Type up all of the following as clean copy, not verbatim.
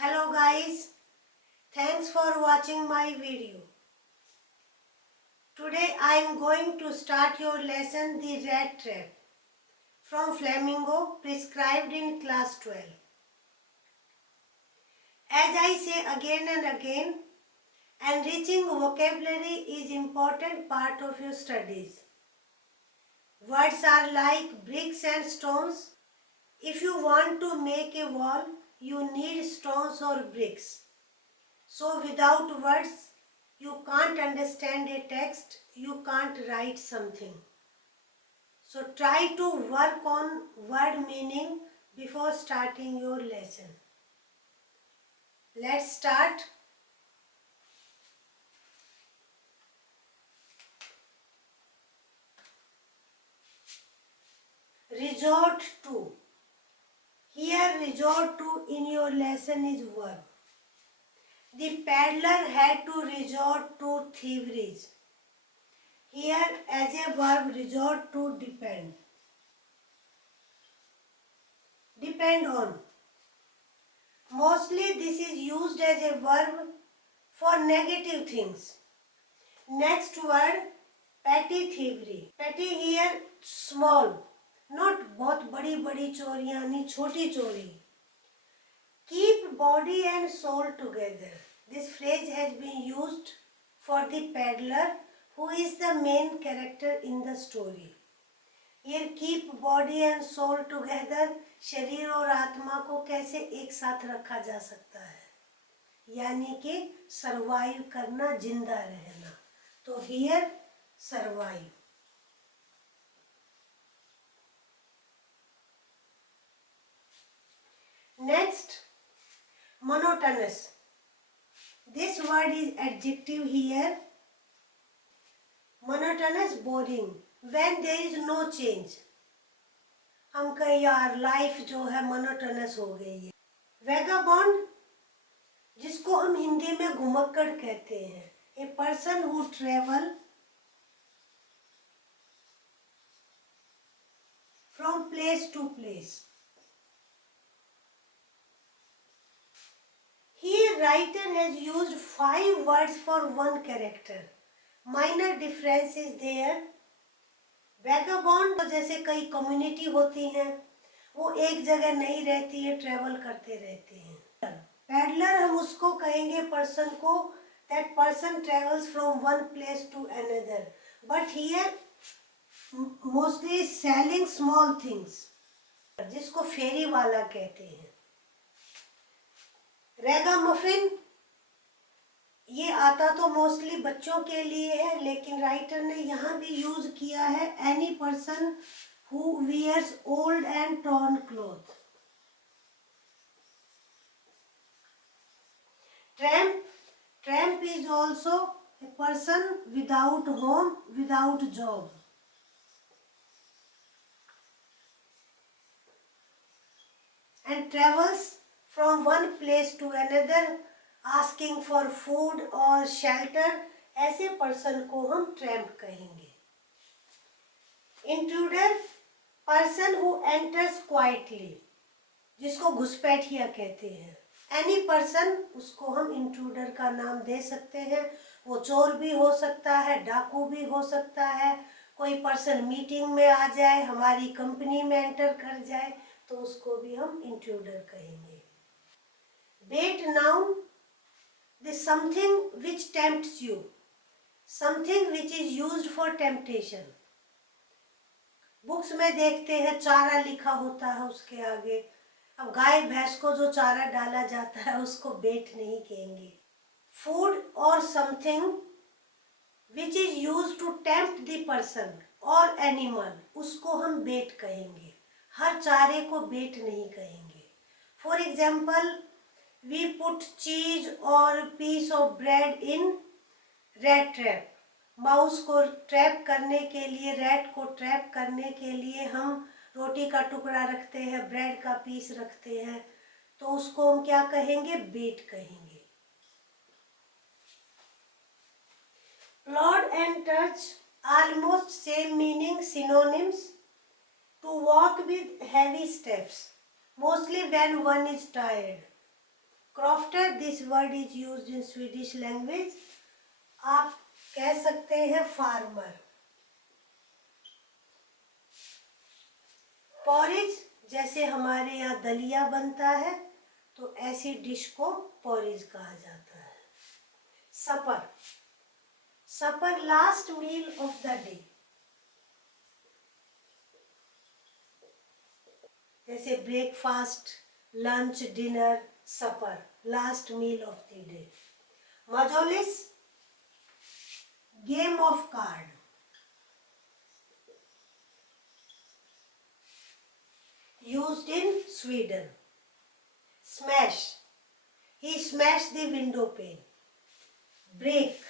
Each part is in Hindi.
Hello guys, thanks for watching my video. Today I am going to start your lesson The Rat Trap from Flamingo prescribed in class 12. As I say again and again, enriching vocabulary is important part of your studies. Words are like bricks and stones. If you want to make a wall, you need stones or bricks. So without words, you can't understand a text, you can't write something. So try to work on word meaning before starting your lesson. Let's start. Resort to. Here resort to in your lesson is verb. The peddler had to resort to thieveries. Here as a verb resort to depend. Depend on. Mostly this is used as a verb for negative things. Next word, petty thievery. Petty here small, not बहुत बड़ी बड़ी चोरियां नहीं, छोटी चोरी. Keep body and soul together. This phrase has been used for the peddler who is the main character in the story. Here keep body and soul together. शरीर और आत्मा को कैसे एक साथ रखा जा सकता है, यानी कि सरवाइव करना, जिंदा रहना. तो here survive. Next monotonous. This word is adjective here. Monotonous boring. When there is no change. हम कहें यार लाइफ जो है मोनोटोनस हो गई है. वैगाबॉन्ड, जिसको हम हिंदी में घुमक्कड़ कहते हैं. A person who travel from place to place. Here writer has used 5 words for one character. Minor difference is there. Vagabond जैसे कई कम्युनिटी होती हैं, वो एक जगह नहीं रहती है, ट्रेवल करते रहते हैं. पैडलर हम उसको कहेंगे पर्सन को, that person travels from one place to another. But here mostly selling small things, जिसको फेरी वाला कहते हैं. रैगामफिन, ये आता तो मोस्टली बच्चों के लिए है, लेकिन राइटर ने यहाँ भी यूज किया है any person who wears old and torn cloth. Tramp. Tramp is also a person without home, without job. And travels from one place to another asking for food और शेल्टर. ऐसे पर्सन को हम ट्रैम्प कहेंगे. Intruder, person who enters quietly, जिसको घुसपैठिया कहते हैं. एनी पर्सन, उसको हम इंट्रूडर का नाम दे सकते हैं. वो चोर भी हो सकता है, डाकू भी हो सकता है. कोई पर्सन मीटिंग में आ जाए, हमारी कंपनी में एंटर कर जाए, तो उसको भी हम इंट्रूडर कहेंगे. बेट noun, the something which tempts you, something which is used for temptation. Books में देखते हैं चारा लिखा होता है उसके आगे. अब गाय भैंस को जो चारा डाला जाता है उसको बेट नहीं कहेंगे. फूड और something which is use to tempt the person और एनिमल, उसको हम बेट कहेंगे. हर चारे को बेट नहीं कहेंगे. For example, we put cheese or piece of bread in rat trap. Mouse को ट्रैप करने के लिए, रैट को ट्रैप करने के लिए हम रोटी का टुकड़ा रखते हैं, ब्रेड का पीस रखते हैं, तो उसको हम क्या कहेंगे? बेट कहेंगे. Plod and trudge almost same meaning, synonyms. To walk with heavy steps, mostly when one is tired. Crofter, this word is used in Swedish language. आप कह सकते हैं फार्मर. पॉरिज, जैसे हमारे यहाँ दलिया बनता है तो ऐसी डिश को पॉरिज कहा जाता है. Supper, supper last meal of the day. जैसे breakfast, lunch, dinner, supper, last meal of the day. मजोलिस, game of card. Used in Sweden. Smash, he smashed the window pane. Break,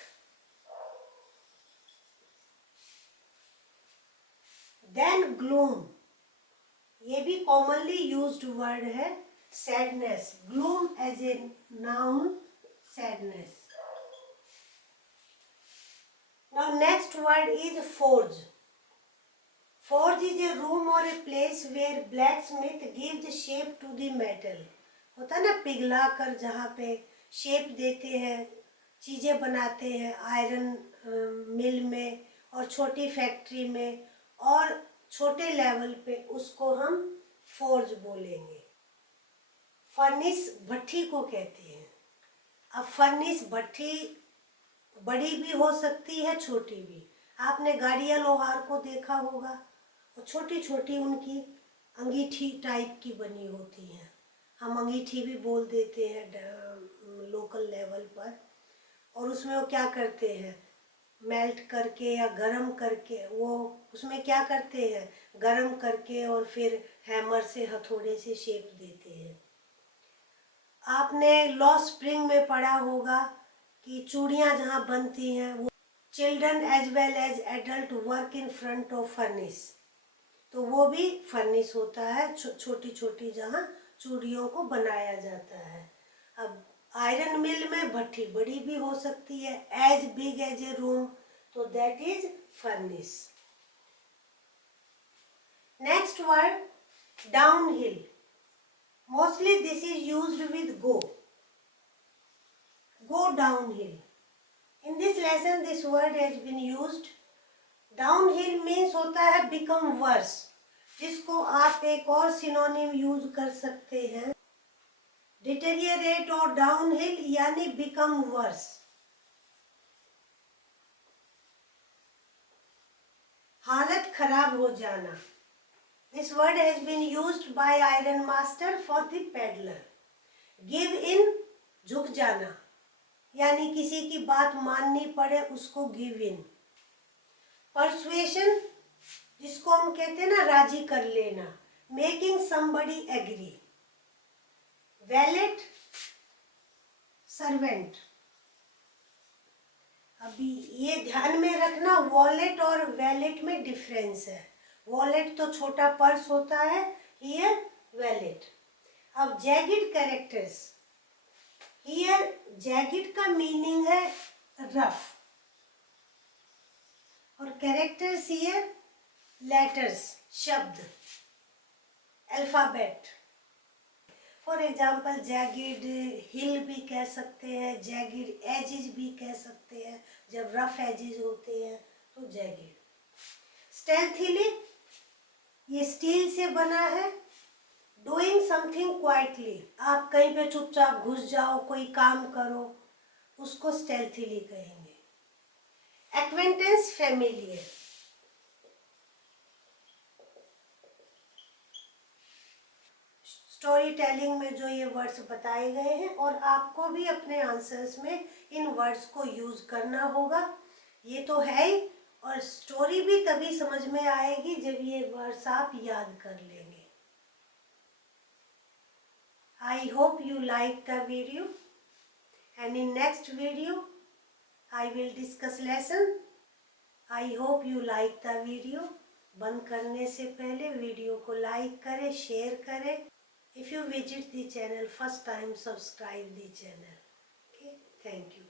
then gloom, ये भी commonly used word है. Sadness, gloom as a noun, sadness. Now next word is forge. Forge is a room or a place where blacksmith gives shape to the metal. होता ना पिघला कर जहाँ पे शेप देते हैं, चीज़ें बनाते हैं आयरन मिल में और छोटी फैक्ट्री में और छोटे लेवल पे, उसको हम फोर्ज बोलेंगे. फर्निस भट्ठी को कहते हैं. अब फर्निस भट्ठी बड़ी भी हो सकती है, छोटी भी. आपने गाड़ियाँ लोहार को देखा होगा, छोटी छोटी उनकी अंगीठी टाइप की बनी होती हैं. हम अंगीठी भी बोल देते हैं लोकल लेवल पर. और उसमें वो क्या करते हैं, मेल्ट करके या गरम करके, वो उसमें क्या करते हैं, गरम करके और फिर हैमर से, हथौड़े से शेप देते हैं. आपने लॉ स्प्रिंग में पढ़ा होगा कि चूड़ियाँ जहाँ बनती हैं वो children as well as adult work in front of furnace, तो वो भी फर्निस होता है. छोटी छोटी जहाँ चूड़ियों को बनाया जाता है. अब आयरन मिल में भट्ठी बड़ी भी हो सकती है, as big as a room, तो that is furnace. Next word downhill. Mostly this is used with go. Go downhill. In this lesson this word has been used. Downhill means होता है बिकम वर्स, जिसको आप एक और सिनोनिम यूज कर सकते हैं, डिटेरियरेट और डाउनहिल, यानी बिकम वर्स. हालत खराब हो जाना. This word has been used by iron master for the peddler. Give in, झुक जाना, यानी किसी की बात माननी पड़े उसको गिव इन. परसुएशन, जिसको हम कहते हैं ना राजी कर लेना, making somebody agree. Valet, servant. अभी ये ध्यान में रखना, वॉलेट और वैलेट में डिफरेंस है. वॉलेट तो छोटा पर्स होता है, हियर वैलेट. अब जैगिड कैरेक्टर्स. हियर जैगिड का मीनिंग है रफ, और कैरेक्टर्स हियर लेटर्स, शब्द, अल्फाबेट. फॉर एग्जाम्पल जैगिड हिल भी कह सकते हैं, जैगिड एजिज भी कह सकते हैं. जब रफ एजिज होते हैं तो जैगिड. स्टेल्थीली, ये स्टील से बना है. डूइंग समथिंग क्वाइटली, आप कहीं पे चुपचाप घुस जाओ, कोई काम करो, उसको स्टेल्थीली कहेंगे. Acquaintance, familiar. स्टोरी टेलिंग में जो ये वर्ड्स बताए गए हैं, और आपको भी अपने आंसर्स में इन वर्ड्स को यूज करना होगा. ये तो है ही, और स्टोरी भी तभी समझ में आएगी जब ये वर्ड्स आप याद कर लेंगे. I hope you liked the video, and in next video I will discuss lesson. I hope you like the video. बंद करने से पहले वीडियो को लाइक करें, शेयर करें. If you visit the channel first time, subscribe the channel. Okay, thank you.